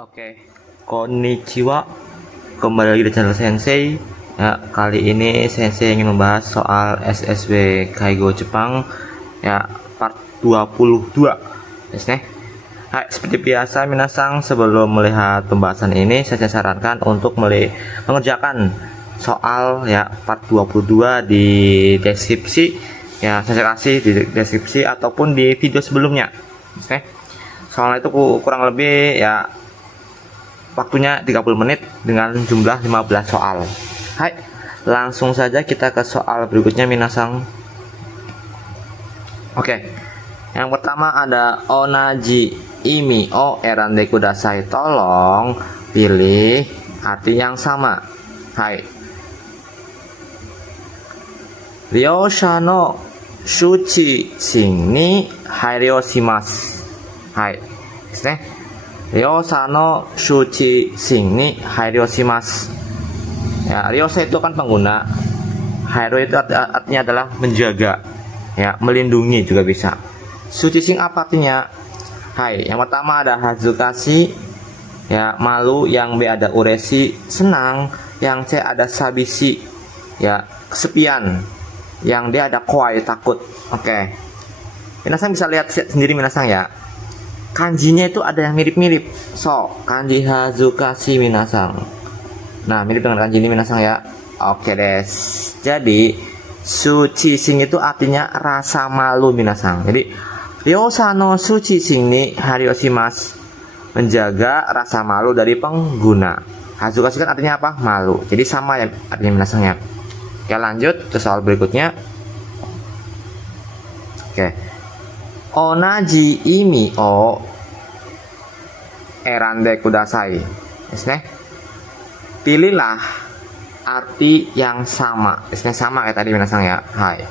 Oke, konnichiwa. Kembali lagi di channel Sensei. Ya, kali ini Sensei ingin membahas soal SSB Kaigo Jepang ya part 22. Yes, nih. Hai, seperti biasa minasang, sebelum melihat pembahasan ini saya sarankan untuk mengerjakan soal ya part 22 di deskripsi. Ya, saya kasih di deskripsi ataupun di video sebelumnya. Yes, nih. Soalnya itu kurang lebih ya waktunya 30 menit dengan jumlah 15 soal. Hai, langsung saja kita ke soal berikutnya minasang. Oke. Yang pertama ada onaji imi o erande kudasai. Tolong pilih arti yang sama. Hai. Ryosha no shuchi shin ni hairyo shimasu. Hai. Desu ne. Ryosa no shuchi shin ni hairyo shimasu. Ya, ryosa itu kan pengguna. Hairyo itu artinya adalah menjaga. Ya, melindungi juga bisa. Shuchi shin apa artinya? Hai, yang pertama ada hazukashi. Ya, malu. Yang B ada ureshi, senang. Yang C ada sabishi. Ya, kesepian. Yang D ada kowai, takut. Oke. Minasang bisa lihat sendiri minasang ya. Kanjinya itu ada yang mirip-mirip. So, kanji hazukashi minasang. Nah, mirip dengan kanji ini minasang ya. Oke des. Jadi, shuchi shin itu artinya rasa malu minasang. Jadi, ryosa no shuchi shin ni hairyo shimasu. Menjaga rasa malu dari pengguna. Hazukashi kan artinya apa? Malu. Jadi sama ya artinya minasang ya. Oke, lanjut ke soal berikutnya. Oke. Onaji imi o erande kudasai. Yes, ne? Pilihlah arti yang sama. Yes, ne? Sama kayak tadi minasang ya. Hai.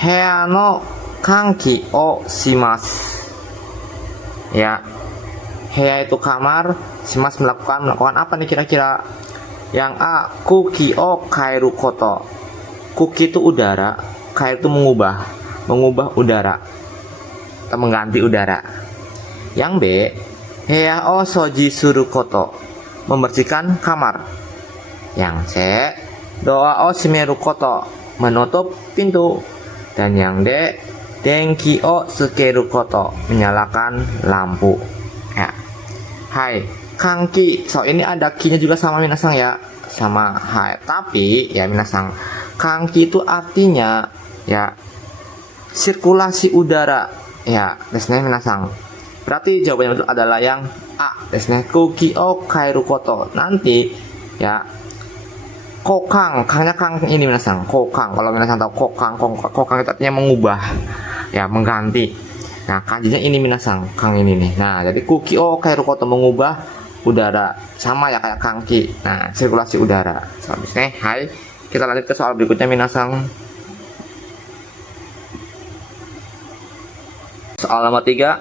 Heya no kanki o shimasu. Ya. Heya itu kamar, shimasu melakukan apa nih kira-kira? Yang A, kuki o kairu koto. Kuki itu udara, kairu itu mengubah udara atau mengganti udara. Yang B, heya o soji suru koto, membersihkan kamar. Yang C, doa o shimeru koto, menutup pintu. Dan yang D, denki o tsukeru koto, menyalakan lampu. Ya. Hai, kanki. So ini ada ki-nya juga sama minasang ya. Sama hai. Tapi ya minasang, kanki itu artinya ya sirkulasi udara. Ya, desne minasang. Berarti jawabannya betul adalah yang A. Desne kuki o kairu koto. Nanti ya kokang, kangnya kang ini minasang. Kokang. Kalau minasang tahu kokang itu artinya mengubah. Ya, mengganti. Nah, kanjinya ini minasang, kang ini nih. Nah, jadi kuki o kairu koto mengubah udara. Sama ya kayak kangki. Nah, sirkulasi udara. Selanjutnya, hai. Kita lanjut ke soal berikutnya minasang. Soal nomor 3.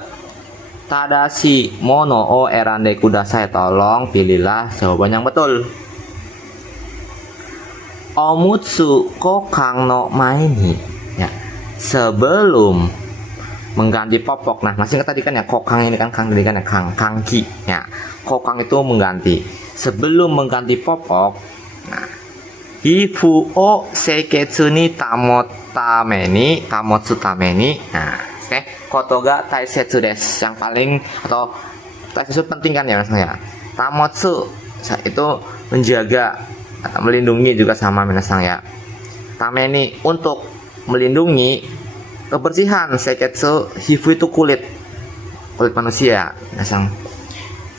Tadashi mono o erande kudasai. Tolong pilihlah jawaban yang betul. Omutsu kokang no mae ni. Ya. Sebelum mengganti popok. Nah, masih ingat tadi kan ya kokang ini kan kang tadi kan ya kangki. Ya. Kokang itu mengganti. Sebelum mengganti popok. Nah, hifu o seiketsu ni tamotsu tameni. Nah, kotoga taisetsu desu, yang paling atau taisetsu penting kan ya maksudnya. Tamotsu itu menjaga atau melindungi juga sama minasang ya. Tameni untuk melindungi kebersihan. Seiketsu hifu itu kulit manusia minasang.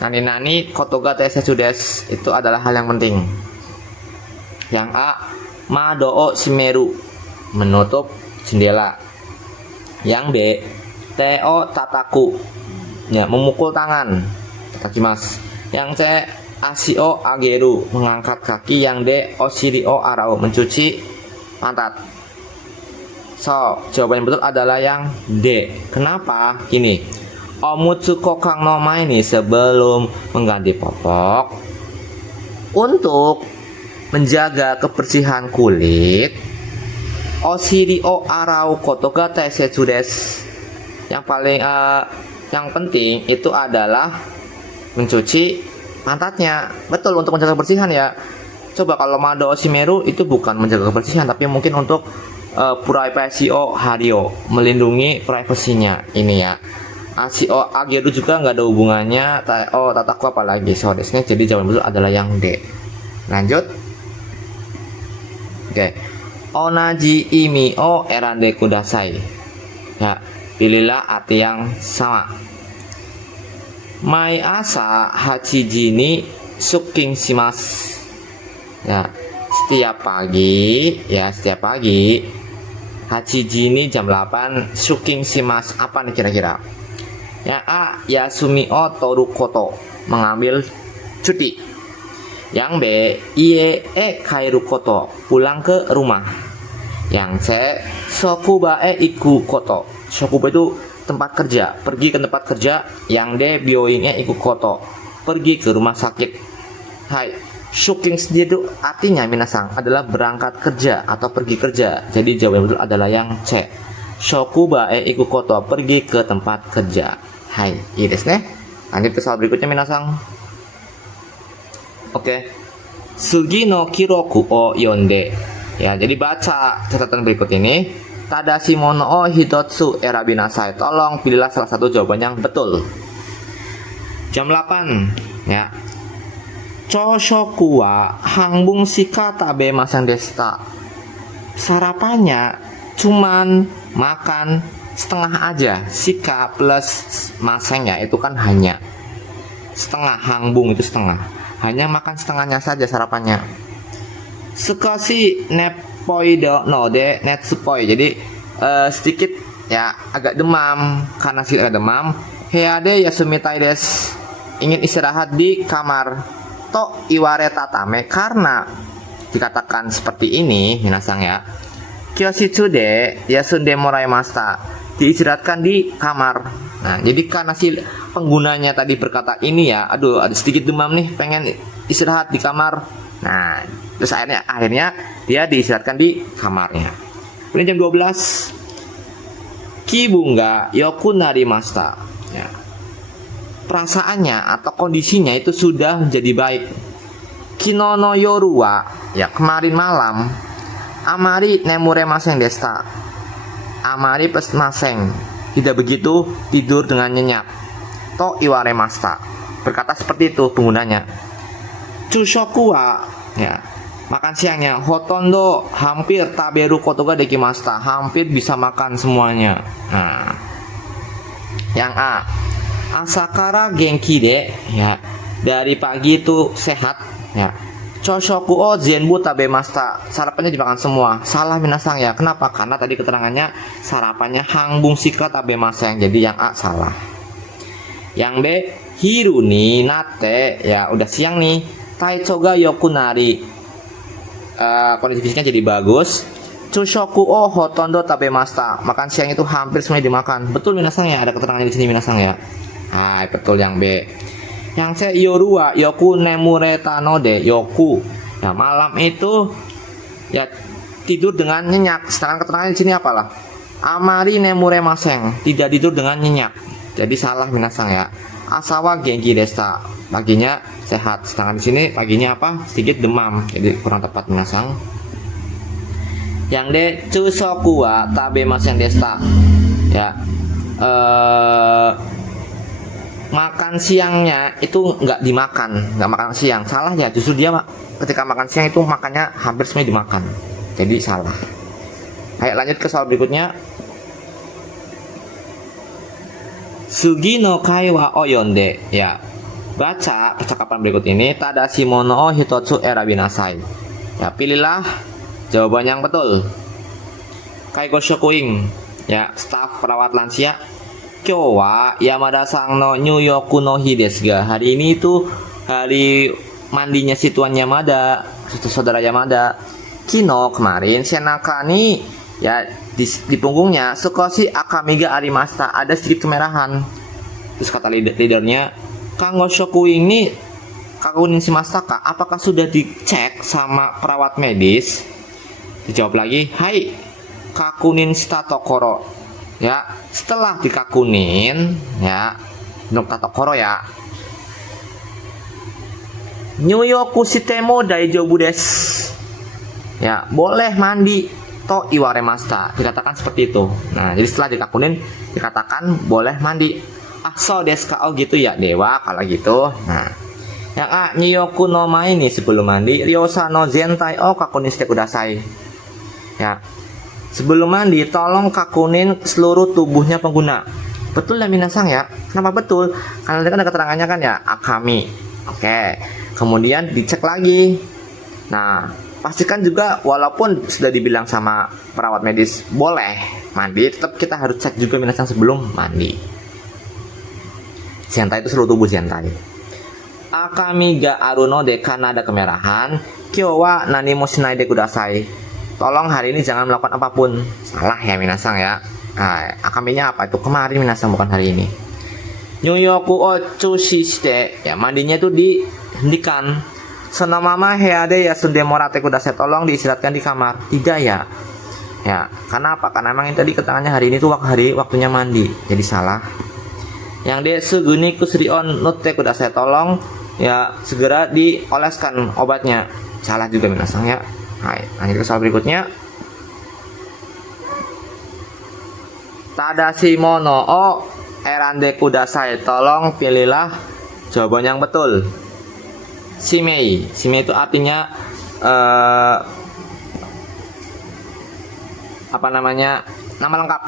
Nani kotoga taisetsu desu itu adalah hal yang penting. Yang A, mado o shimeru, menutup jendela. Yang B, teo tataku, ya memukul tangan, tatakimasu. Yang C, asio ageru, mengangkat kaki. Yang D, oshiri o arau, mencuci pantat. So, jawaban yang betul adalah yang D. Kenapa? Gini, omutsu kokang no mae ni, sebelum mengganti popok untuk menjaga kebersihan kulit. Oshiri o arau kotoga taisetsu desu. Yang paling yang penting itu adalah mencuci pantatnya. Betul, untuk menjaga kebersihan ya. Coba kalau Mado Oshimeru itu bukan menjaga kebersihan, tapi mungkin untuk privacy o hario, melindungi privasinya ini ya. Asio ageru juga nggak ada hubungannya. Tataku apalagi. So desne, jadi jawaban betul adalah yang D. Lanjut. Oke. Onaji imi o erande kudasai. Ya, pilihlah arti yang sama. Mai asa hachiji ni suking shimasu. Ya, setiap pagi hachiji ni jam 8 suking shimasu. Apa nih kira-kira? Ya, A. Yasumi o toru koto, mengambil cuti. Yang B. Ie e kairu koto, pulang ke rumah. Yang C. Sokuba e iku koto, sokuba itu tempat kerja, pergi ke tempat kerja. Yang D. Byoin e iku koto, pergi ke rumah sakit. Hai, shuking sendiri itu artinya minasang adalah berangkat kerja atau pergi kerja. Jadi jawaban betul adalah yang C. Sokuba e iku koto, pergi ke tempat kerja. Hai, iya desu ne. Lanjut ke soal berikutnya minasang. Oke. Sugi no kiroku o yonde. Ya, jadi baca catatan berikut ini. Tadashi mono o hitotsu erabi nasai. Tolong pilihlah salah satu jawaban yang betul. Jam 8 ya. Choshoku wa hanbun shika tabemasen deshita. Sarapannya cuman makan setengah aja. Shika plus masengnya itu kan hanya setengah, hanbun itu setengah. Hanya makan setengahnya saja sarapannya. Sukoshi nepoi no de netsupoi. Jadi sedikit ya, agak demam. Karena sedikit agak demam, heade yasumitai desu, ingin istirahat di kamar. To iware tatame, karena dikatakan seperti ini minasang ya. Kyoshitsu de yasunde moraimashita, diistirahatkan di kamar. Nah, jadi karena si penggunanya tadi berkata ini ya, aduh ada sedikit demam nih, pengen istirahat di kamar. Nah, terus akhirnya dia diistirahatkan di kamarnya. Kemudian jam 12, kibunga yoku narimashita. Ya. Perasaannya atau kondisinya itu sudah menjadi baik. Kino no yoru wa, ya kemarin malam, amari nemuremasen deshita. Amari plus maseng, tidak begitu tidur dengan nyenyak. To iwaremashita, berkata seperti itu penggunanya. Chushoku wa, ya makan siangnya, hotondo hampir taberu koto ga dekimashita, hampir bisa makan semuanya. Nah, yang A. Asakara genki de, ya dari pagi itu sehat ya. Choshoku o zenbu tabemashita, sarapannya dimakan semua. Salah minasang ya. Kenapa? Karena tadi keterangannya sarapannya hanbun shika tabemasen. Jadi yang A salah. Yang B, hiru ni nate, ya udah siang nih. Taicho ga yokunari, kondisi fisiknya jadi bagus. Chushoku o hotondo tabemashita, makan siang itu hampir semuanya dimakan. Betul minasang ya, ada keterangan di sini minasang ya. Hai, betul yang B. Yang C, yoru wa yoku nemureta no de yoku. Nah, malam itu ya tidur dengan nyenyak. Sedangkan keterangan di sini apalah? Amari nemuremasen, tidak tidur dengan nyenyak. Jadi salah minasang ya. Asawa genki deshita, paginya sehat. Sedangkan di sini paginya apa? Sedikit demam. Jadi kurang tepat minasang. Yang D, chusoku wa tabemasen deshita. Ya. Makan siangnya itu nggak dimakan, nggak makan siang. Salah ya, justru dia ketika makan siang itu makannya hampir semuanya dimakan. Jadi salah. Ayo lanjut ke soal berikutnya. Sugi no kai wa oyonde, ya baca percakapan berikut ini. Tadashi mono o hitotsu erabi nasai. Ya, pilihlah jawaban yang betul. Kaigo shokuin, ya staf perawat lansia. Kyo wa Yamada-san no Nyuyoku no hi desu ga. Hari ini itu hari mandinya si Tuan Yamada, saudara Yamada. Kino kemarin senaka ni, ya di punggungnya sukoshi akamiga arimashita, ada sedikit kemerahan. Terus kata leadernya, Kanggo Shoku ini kakunin si Mastaka, apakah sudah dicek sama perawat medis? Dijawab lagi, hai kakunin shita tokoro. Ya, setelah dikakunin ya, untuk tatokoro ya, Nyuyoku shitemo daijoubu desu. Ya, boleh mandi to iwaremashita. Dikatakan seperti itu. Nah, jadi setelah dikakunin dikatakan boleh mandi. Ah, so desu ka? Oh gitu ya, dewa kalau gitu. Nah, yang A, nyoyoku no mai nih sebelum mandi, ryosa no zentai o kakunin shite kudasai. Ya. Sebelum mandi tolong kakunin seluruh tubuhnya pengguna. Betul ya minasang ya? Kenapa betul? Karena kan ada keterangannya kan ya, akami. Oke. Kemudian dicek lagi. Nah, pastikan juga walaupun sudah dibilang sama perawat medis boleh mandi, tetap kita harus cek juga minasang sebelum mandi. Zentai itu seluruh tubuh zentai. Akami ga aruno de, karena ada kemerahan. Kyou wa nani mo shinai de kudasai. Tolong hari ini jangan melakukan apapun. Salah ya minasang ya. Nah, akaminya apa? Itu kemarin minasang, bukan hari ini. Nyuyoku o chushi shite. Ya, mandinya itu dihentikan. Sonomama heade ya sunde morate kudasai. Tolong diistirahatkan di kamar. Tidak ya. Ya, karena apa? Karena memang tadi keterangannya hari ini tuh waktunya mandi. Jadi salah. Yang D, suguni kusri on note kudasai. Tolong ya segera dioleskan obatnya. Salah juga minasang ya. Hai, lanjut ke soal berikutnya. Tadashi mono o erande kudasai. Tolong pilihlah jawaban yang betul. Shimei. Shimei itu artinya apa namanya? Nama lengkap.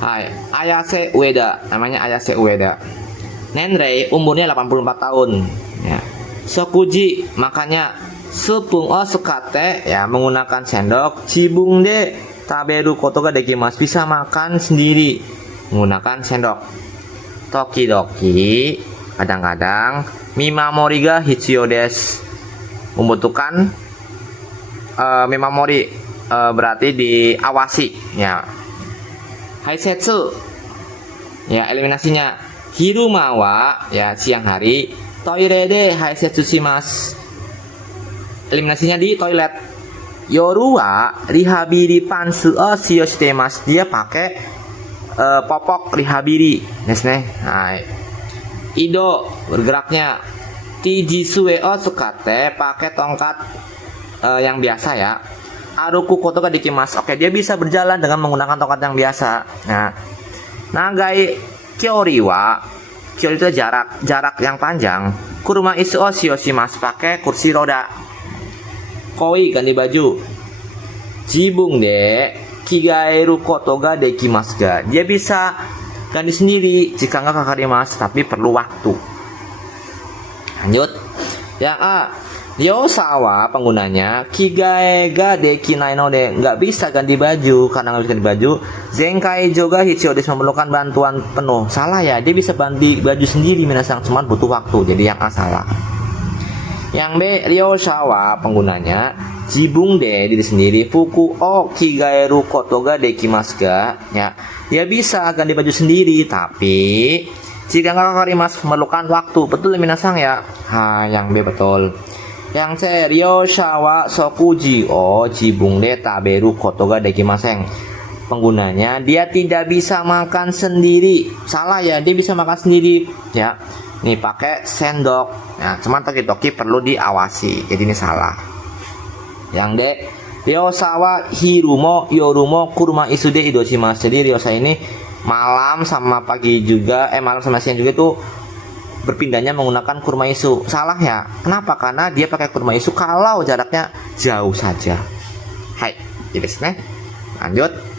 Hai, Ayase Ueda. Namanya Ayase Ueda. Nenrei umurnya 84 tahun. Ya. Sokuji, makanya sepung o sukate ya menggunakan sendok. Cibung de taberu koto ga dekimasu, bisa makan sendiri menggunakan sendok. Tokidoki, kadang-kadang mimamori ga hitsuyou desu, membutuhkan mimamori berarti diawasi ya. Haisetsu ya eliminasinya. Hiruma wa ya siang hari. Toire de haisetsu shimasu, eliminasinya di toilet. Yoru wa rihabiri pansu o shio shitemasu, dia pakai popok rihabiri desu ne. Hai. Ido bergeraknya. Tijisue o sukate, pakai tongkat yang biasa ya. Aruku koto ga dekimasu. Oke, dia bisa berjalan dengan menggunakan tongkat yang biasa. Nah, nagai kyori wa, kyori itu jarak yang panjang. Kuruma isu o shio shimasu, pakai kursi roda. Koi, ganti baju. Jibung de kigaeru koto ga dekimasu ga, dia bisa ganti sendiri jika nggak kakarimasu, tapi perlu waktu. Lanjut. Yang A, ryosawa penggunanya kigae ga dekinai no de, nggak bisa ganti baju. Karena nggak bisa ganti baju, zenkai joga hitsuyou desu, memerlukan bantuan penuh. Salah ya, dia bisa ganti baju sendiri minasang, cuman butuh waktu. Jadi yang A salah. Yang B, ryosawa penggunanya jibung de, diri sendiri. Fuku o kigaeru koto ga dekimasu ga, ya dia bisa ganti baju sendiri, tapi jika nggak kakarimasu memerlukan waktu. Betul ya minasang ya. Yang B betul. Yang C, ryosawa sokuji o jibung de taberu koto ga dekimaseng, penggunanya dia tidak bisa makan sendiri. Salah ya, dia bisa makan sendiri ya. Nih pakai sendok. Nah, cuman toki-toki perlu diawasi. Jadi ini salah. Yang D, ryosawa hirumo yorumo kuruma isude idoshimasu. Jadi ryosa ini malam sama pagi juga, malam sama siang juga itu berpindahnya menggunakan kurma isu. Salah ya. Kenapa? Karena dia pakai kurma isu kalau jaraknya jauh saja. Hai, desu ne. Lanjut.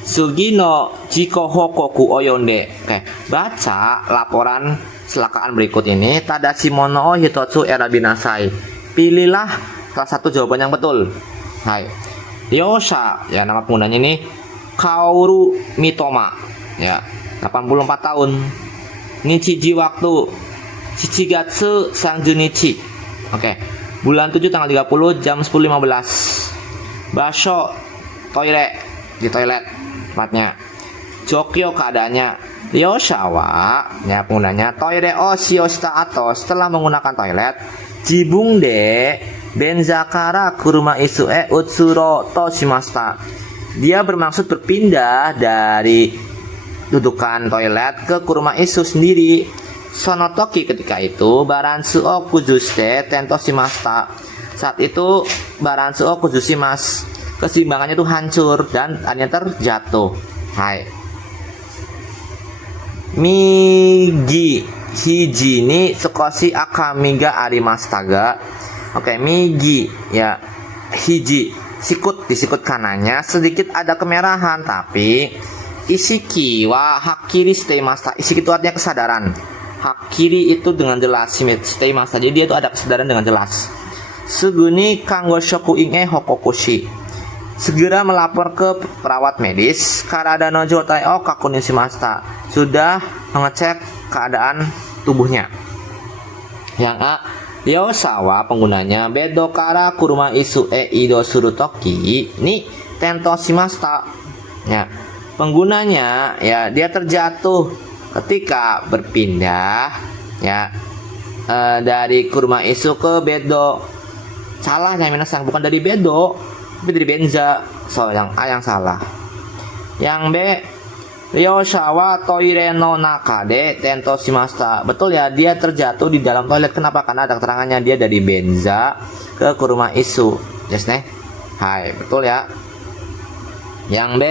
Sugino jiko hokoku oyonde. Oke, baca laporan kecelakaan berikut ini. Tadashi mono o hitotsu erabinasai. Pilihlah salah satu jawaban yang betul. Hai. Ryosha, ya nama penggunanya ini Kaoru Mitoma. Ya, 84 tahun. Nichiji waktu Shichigatsu Sanjunichi. Oke. Bulan 7 tanggal 30 jam 10.15. Basho toilet, di toilet tempatnya. Jokyo keadaannya. Ryoshawa, ya penggunanya toire o shioshita ato, setelah menggunakan toilet. Jibung de benzakara kuruma isu utsuro to shimashita. Dia bermaksud berpindah dari dudukan toilet ke kuruma isu sendiri. Sonotoki ketika itu baransu o kujuste tento shimashita. Saat itu baransu o kujushimasu. Keseimbangannya itu hancur dan akhirnya terjatuh. Hai. Migi hiji ni sukoshi akami ga arimashita ga. Oke, migi ya hiji sikut di sikut kanannya sedikit ada kemerahan tapi isiki wa hakiri shiteimashita. Isiki itu artinya kesadaran. Hakiri itu dengan jelas shiteimashita. Jadi dia itu ada kesadaran dengan jelas. Suguni kanggo shokuin hokokushi. Segera melapor ke perawat medis. Karada no jotai o kakunin shimashita. Sudah mengecek keadaan tubuhnya. Yang A, Ryosawa penggunanya bedo kara kuruma isu ido suru toki ni tento shimashita. Ya, penggunanya ya dia terjatuh ketika berpindah ya dari kuruma isu ke bedo. Salahnya minasang bukan dari bedo tapi dari benza. So yang A yang salah. Yang B, Ryosawa toire no nakade tento shimashita. Betul ya, dia terjatuh di dalam toilet. Kenapa? Karena ada keterangannya dia dari benza ke kuruma isu. Yes ne? Hai, betul ya. Yang B,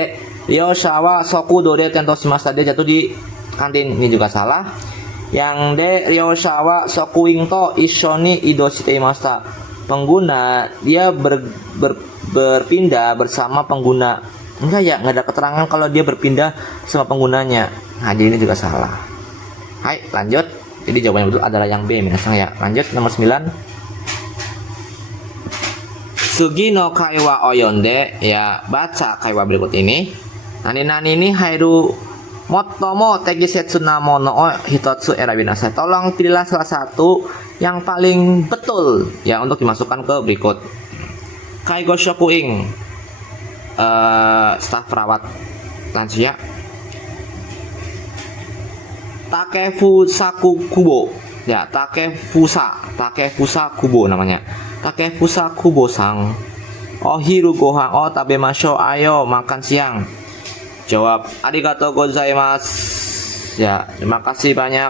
Ryosawa soku dore tento shimashita. Dia jatuh di kantin. Ini juga salah. Yang D, Ryosawa sokuing to ishoni ido shiteimashita. Pengguna dia berpindah bersama pengguna. Enggak ya, nggak ada keterangan kalau dia berpindah sama penggunanya. Nah, jadi ini juga salah. Hai, lanjut. Jadi jawabannya betul adalah yang B, minasang ya. Lanjut nomor 9. Sugi no kaiwa oyonde, ya baca kaiwa berikut ini. Nani ini hairu motomo tegisetsu namono o hitotsu erabinasai. Tolong pilihlah salah satu yang paling betul ya untuk dimasukkan ke berikut. Kaigo shokuing, staf perawat lansia. Takefusaku kubo, ya Takefusa kubo namanya. Takefusa kubo sang. Ohiru gohan o tabemashou, ayo makan siang. Jawab, arigatou gozaimasu. Ya, terima kasih banyak.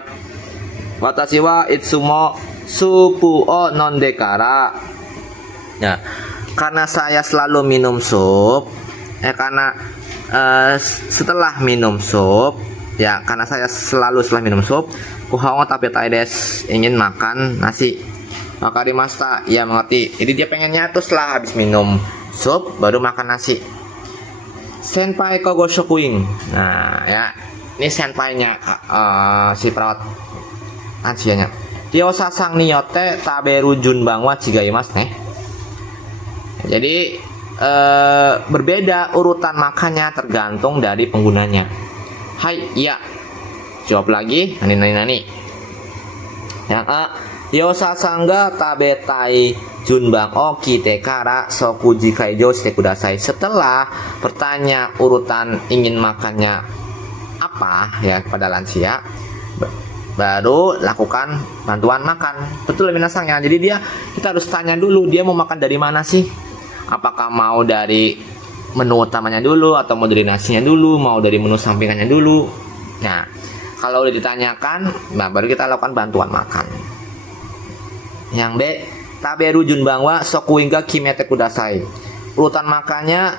Watashi wa itsumo supu o nonde kara. Ya, karena saya selalu minum sup. Setelah minum sup, ya karena saya selalu setelah minum sup, kuhao tabetai desu, ingin makan nasi. Wakarimashita, ya mengerti. Jadi dia pengennya tuh setelah habis minum sup baru makan nasi. Senpai kogo shokuin. Nah, ya. Ini senpainya si perawat lansianya. Ryosa sang niyote taberu junbang wa chigaimasu ne. Jadi berbeda urutan makannya tergantung dari penggunanya. Hai, iya. Jawab lagi. Nani. Yang A, Ryosa sangga tabetai junbang o kite kara sokuji kaijo shite kudasai. Setelah bertanya urutan ingin makannya apa ya kepada lansia, baru lakukan bantuan makan. Betul minasang ya. Jadi kita harus tanya dulu dia mau makan dari mana sih? Apakah mau dari menu utamanya dulu atau mau dari nasinya dulu, mau dari menu sampingannya dulu. Nah, kalau udah ditanyakan, nah baru kita lakukan bantuan makan. Yang B, taberu junbang wa sokuinga kimete kudasai. Urutan makannya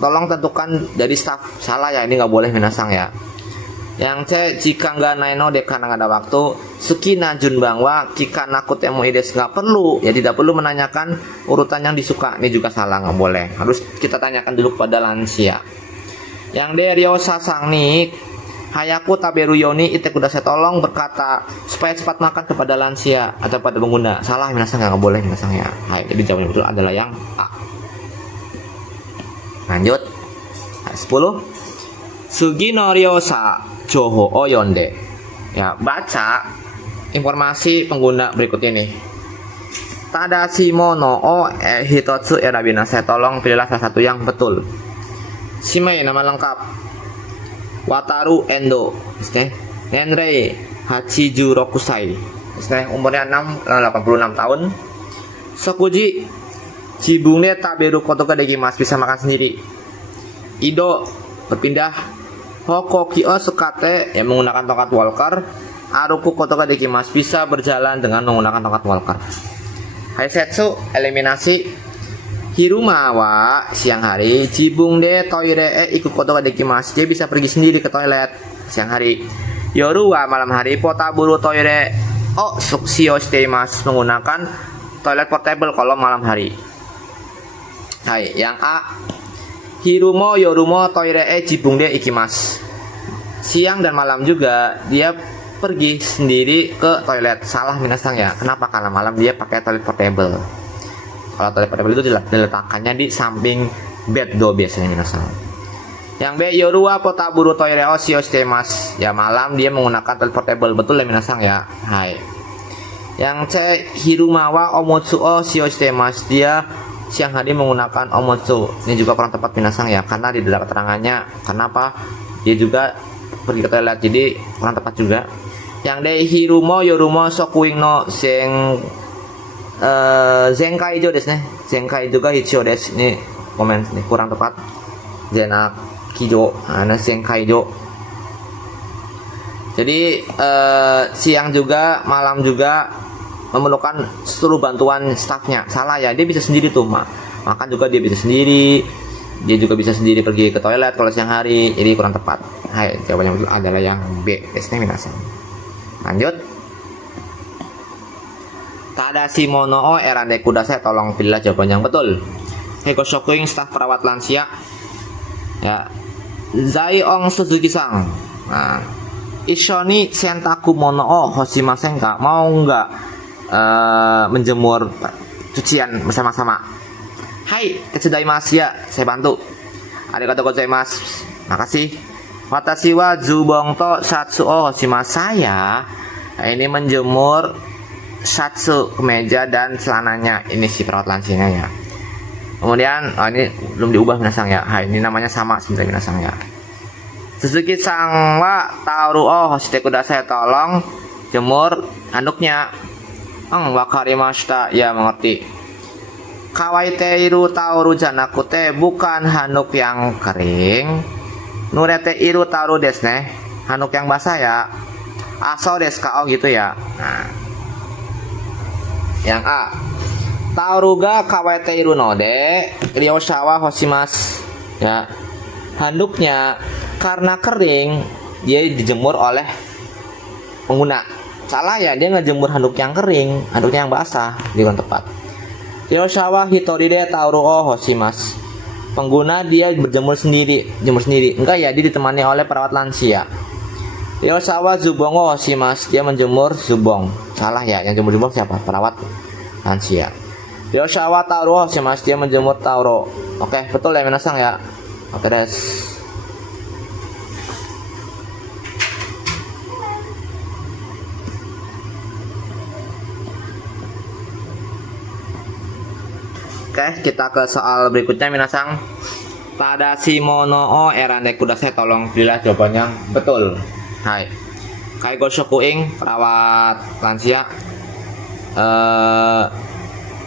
tolong tentukan dari staf. Salah ya, ini nggak boleh minasang ya. Yang C, jika nggak naino dek karena nggak ada waktu, sukina junbang wa kika nakut emu ides. Nggak perlu ya, tidak perlu menanyakan urutan yang disuka. Ini juga salah, nggak boleh. Harus kita tanyakan dulu kepada lansia. Yang D, Ryosa sang ni hayaku taberu yoni ite kudasai. Tolong berkata supaya cepat makan kepada lansia atau pada pengguna. Salah minasang, nggak boleh minasang ya. Hai, jadi jawabannya betul adalah yang A. Lanjut. 10. Sugi no Ryosa joho oyonde. Ya, baca informasi pengguna berikut ini. Tadashi mono o hitotsu erabinasai. Tolong pilihlah salah satu yang betul. Shimei, nama lengkap Wataru Endo, Nenrei Hachijuroku sai, umurnya 86 tahun. Sokuji Jibune taberu kotoka dekimasu, bisa makan sendiri. Ido berpindah. Hokoki o sukate, yang menggunakan tongkat walker. Aruku koto ga dekimasu, bisa berjalan dengan menggunakan tongkat walker. Haisetsu, eliminasi. Hiruma wa siang hari, jibung de toire ikut koto ga dekimasu, dia bisa pergi sendiri ke toilet siang hari. Yoru wa malam hari, potaburu toire o suksio shiteimasu, menggunakan toilet portable kalau malam hari. Hai, yang A. Hirumo yorumo toire jibung de ikimasu. Siang dan malam juga dia pergi sendiri ke toilet. Salah minasang ya. Kenapa? Karena malam dia pakai toilet portable. Kalau toilet portable itu diletakkannya di samping bed do biasanya minasang. Yang B. Yorua potaburu toire o shio shitemasu. Ya, malam dia menggunakan toilet portable. Betul ya minasang ya. Hai. Yang C. Hirumawa omotsu o shio shitemasu. Dia siang hari menggunakan omotsu. Ini juga kurang tepat minasang ya. Karena di dalam keterangannya, kenapa? Dia juga pergi ke toilet, jadi kurang tepat juga. Yang D. Hirumo yorumo sokuing no zenkaijo desu ne. Zenkaijo ga ichio desu. Ini komen ini kurang tepat. Zenakijo, zenkaijo. Jadi siang juga, malam juga memerlukan seluruh bantuan stafnya. Salah ya, dia bisa sendiri tuh, makan juga dia bisa sendiri. Dia juga bisa sendiri pergi ke toilet kalau siang hari, jadi kurang tepat. Hai, jawabannya betul adalah yang B. Desne minasan. Lanjut. Tadashi mono o erande kudasai, tolong pilih jawaban yang betul. Heiko shokuing, staf perawat lansia. Ya. Zai ong Suzuki-san. Nah, Ishoni sentaku mono o hoshimasen ka? Mau nggak menjemur cucian bersama-sama? Hai, tetsudaimasu ya, saya bantu. Arigatou gozaimasu. Makasih. Watashi wa zubong to shatsu o hoshimasu. Saya ini menjemur shatsu, kemeja dan celananya. Ini si perawat lansianya ya. Kemudian, ini belum diubah minasang ya. Hai, ini namanya sama sebenarnya minasang ya. Suzuki-san wa taoru o hoshite kudasai, tolong jemur handuknya. Wakarimashita, ya mengerti. Kawaiteiru taoru janakute, bukan handuk yang kering. Nurete iru taoru desu ne, handuk yang basah ya. Aso desu ka, oh gitu ya. Nah. Yang A. Taoru ga kawaiteiru no de ryosha wa hoshimasu. Ya. Handuknya karena kering, dia dijemur oleh pengguna. Salah ya, dia ngejemur handuk yang kering, handuknya yang basah, bukan tepat. Ryoshawa hitori de taoru o hoshimasu. Pengguna dia berjemur sendiri, jemur sendiri. Enggak ya, dia ditemani oleh perawat lansia. Ryoshawa zubong o hoshimasu, dia menjemur zubong. Salah ya, yang jemur zubong siapa? Perawat lansia. Ryoshawa taoru o hoshimasu, dia menjemur taoro. Oke, betul ya minasang ya. Oke des. Oke, kita ke soal berikutnya minasang. Tadashi mono o erande kudasai, tolong pilih jawaban yang betul. Hai. Kaigo shokuing, perawat lansia.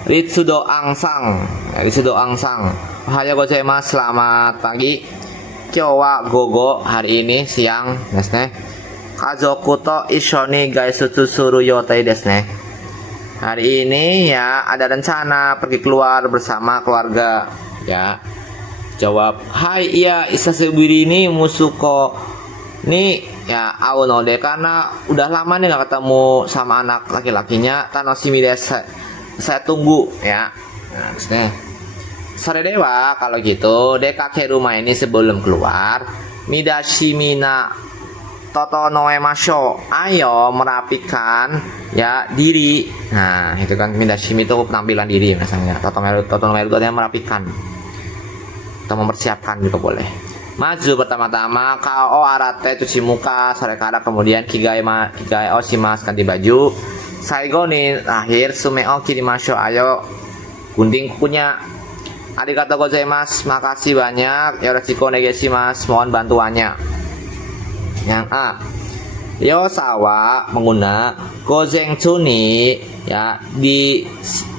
Ritsudo angsang. Ritsudo angsang. Ohayou gozaimasu, selamat pagi. Kyou wa gogo, hari ini siang desu ne. Kazoku to ishoni gaisutsu suru yotai desu ne. Hari ini ya ada rencana pergi keluar bersama keluarga ya. Jawab, hai iya isasubiri ini musuko nih ya auno de, karena udah lama nih nggak ketemu sama anak laki-lakinya. Tanoshimi desu, saya tunggu ya. Nah, maksudnya sore dewa kalau gitu dekake rumah ini sebelum keluar. Midashimina totonoe masho, ayo merapikan ya diri. Nah itu kan midashimi itu penampilan diri misalnya. Totonoe itu artinya merapikan atau mempersiapkan juga boleh. Maju pertama-tama kao arate cuci muka, sore kara, kemudian kigae o shimasu, ganti baju. Saigo nih akhir sume o kirimasho, ayo gunting kukunya. Arigatou gozaimasu, makasih banyak. Yoroshiku onegaishimasu, mohon bantuannya. Yang A. Yosawa mengguna gozeng chuni ya, di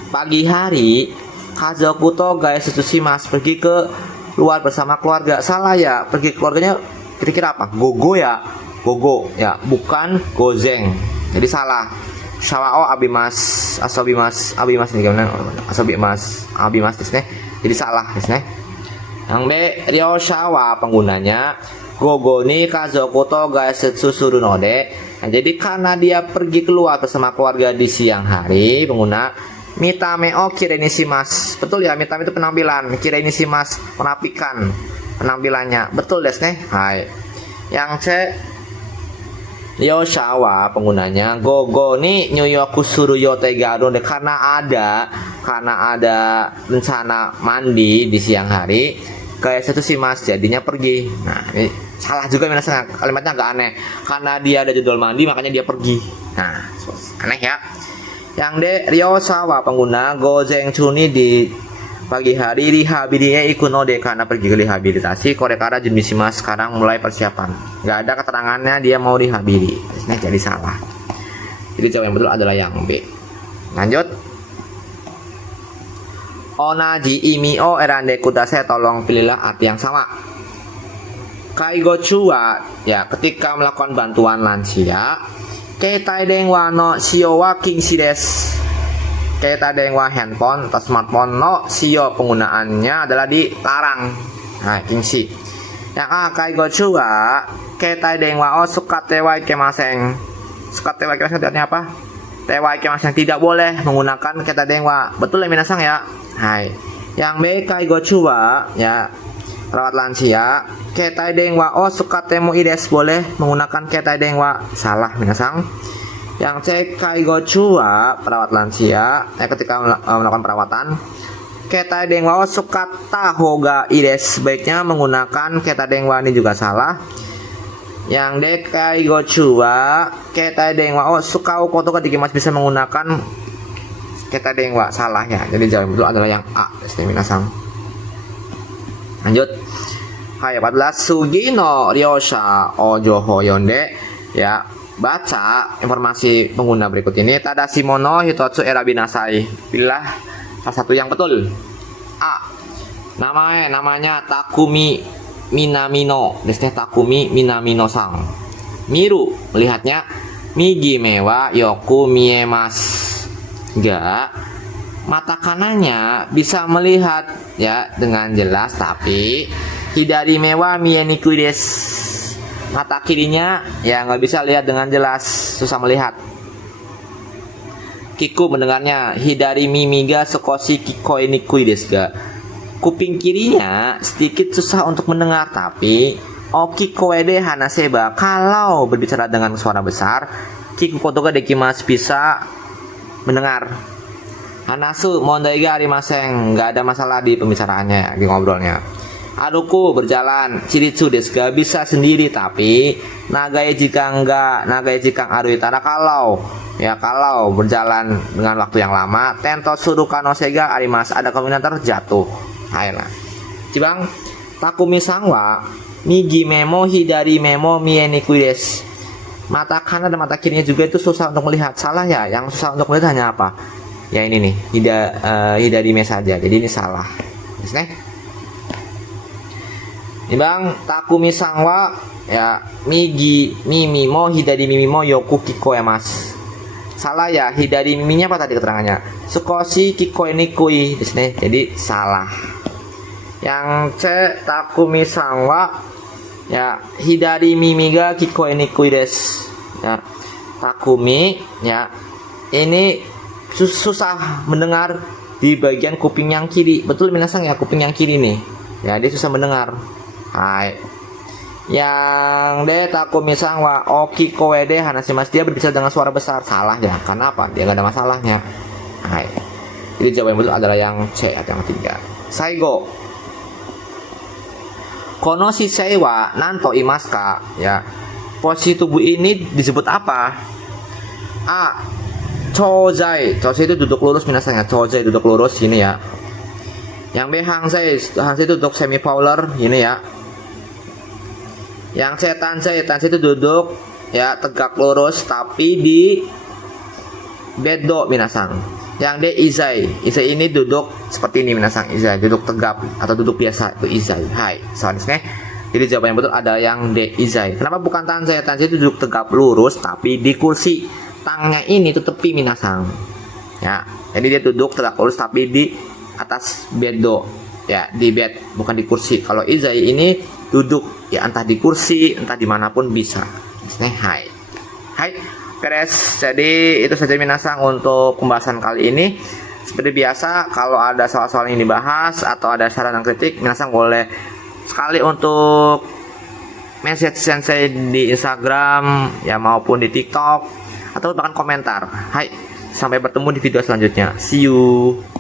pagi hari. Kazoku to gaisutsu mas, pergi ke luar bersama keluarga. Salah ya, pergi keluarganya kira-kira apa? Gogo ya. gogo ya, bukan gozeng. Jadi salah. Shawao abimas, abimas ini gimana? Abimas desne. Jadi salah desne. Yang B, ryo shawa penggunanya gogo ni kazokoto ga setsusuru node. Nah, jadi karena dia pergi keluar bersama keluarga di siang hari, pengguna mitame o kirenisimas. Betul ya, mitame itu penampilan, kirenisimas menapikan penampilannya. Betul desne. Hai. Yang C, Yoshawa penggunanya gogo ni nyoyoku suruyo tegaru karena ada rencana mandi di siang hari kayak satu si mas jadinya pergi. Nah ini salah juga minasnya, kalimatnya agak aneh karena dia ada jadwal mandi makanya dia pergi. Nah aneh ya. Yang D, Ryosawa pengguna gozeng chuni di pagi hari rehabilitasi ikunode karena pergi ke rehabilitasi korekara jenisima sekarang mulai persiapan. Nggak ada keterangannya dia mau rehabilitasi. Nah jadi salah. Jadi jawab yang betul adalah yang B. Lanjut. Onaji imio erande kudase, tolong pilihlah arti yang sama. Kaigo chua ya ketika melakukan bantuan lansia. Keitai dengwa no shiowa kingshi desu. Keitai dengwa handphone atau smartphone no shio penggunaannya adalah dilarang. Nah, kingshi. Yang A, kaigo chua keitai dengwa o sukate wa ikemasen. Sukate wa ikemasen artinya apa? Tewa ikemasen, tidak boleh menggunakan keitai dengwa. Betul ya minasang ya? Hai. Yang B, kaigo chua ya perawat lansia. Keitai dengwa o sukate mo ides, boleh menggunakan keitai dengwa. Salah minasang. Yang C, kaigo chua perawat lansia ketika melakukan perawatan. Keitai dengwa o sukata hoga ides, sebaiknya menggunakan keitai dengwa, ini juga salah. Yang D, kaigo chua keitai dengwa o sukau koto ketika masih bisa menggunakan keitai dengwa. Salah ya. Jadi jawab betul adalah yang A. Minasang. Lanjut. Hai 14, Sugino Ryosha Ojoho Yonde ya, baca informasi pengguna berikut ini. Tadashi mono hitotsu erabinasai. Pilihlah salah satu yang betul. A, namanya Takumi Minamino, desne Takumi Minamino sang. Miru, melihatnya. Migi mewa yoku miemas. Enggak, mata kanannya bisa melihat ya dengan jelas, tapi hidari mewa mieniku des, mata kirinya ya nggak bisa lihat dengan jelas, susah melihat. Kiku mendengarnya. Hidari mimiga sekoshi kikoeniku des ga, kuping kirinya sedikit susah untuk mendengar, tapi oki koede hanaseba, kalau berbicara dengan suara besar, kiku kotoga dekimasu, bisa mendengar. Hanasu mondai ga arimasen, nggak ada masalah di pembicaraannya, di ngobrolnya. Aduku berjalan, chiritsu desu ga, bisa sendiri, tapi nagae jika enggak, nagae jika aruitara, kalau ya kalau berjalan dengan waktu yang lama. Tento suruka no sega arimas, ada kemungkinan terjatuh. Ayolah. Cibang, Takumi sangwa migi memo hidari memo mieniku desu. Mata kanan dan mata kirinya juga itu susah untuk melihat. Salah ya, yang susah untuk melihat hanya apa? Ya ini nih, hidari me saja. Jadi ini salah. Ini bang, Takumi sangwa ya migi mimi mo hidari mimi mo yoku kiko mas. Salah ya, hidari miminya apa tadi keterangannya? Sukoshi kiko ini kui di sini. Jadi salah. Yang C, Takumi sangwa ya hidari mimi ga kiko ini kui des. Ya, Takumi ya ini susah mendengar di bagian kuping yang kiri. Betul minasang ya, kuping yang kiri nih. Ya, dia susah mendengar. Hai. Yang D, Takumi sangwa oki koede hanashimasu, dia berbicara dengan suara besar. Salah ya, karena apa? Dia nggak ada masalahnya. Hai. Jadi jawaban yang betul adalah yang C atau yang ketiga. Saigo. Kono shissei wa nanto imasu ka? Ya. Posisi tubuh ini disebut apa? A, chozai. Chozai itu duduk lurus minasanya. Chozai duduk lurus ini ya. Yang B, hangsei. Hangsei itu duduk semi fowler ini ya. Yang C, tansei. Tansei itu duduk ya tegak lurus tapi di bedo minasang. Yang D, izai. Izai ini duduk seperti ini minasang. Izai duduk tegap atau duduk biasa, itu izai. Hai, soalnya Jadi jawaban yang betul ada yang D, izai. Kenapa bukan tanzai? Tanzai itu duduk tegap lurus tapi di kursi. Tangnya ini itu tepi minasang. Ya, jadi dia duduk tegak lurus tapi di atas bedo. Ya, di bed, bukan di kursi. Kalau izai ini duduk ya entah di kursi, entah dimanapun bisa. Hai. Hai, beres. Jadi itu saja minasang untuk pembahasan kali ini. Seperti biasa, kalau ada soal-soal yang dibahas atau ada saran dan kritik, minasang boleh sekali untuk message sensei di Instagram ya maupun di TikTok atau bahkan komentar. Hai, sampai bertemu di video selanjutnya. See you.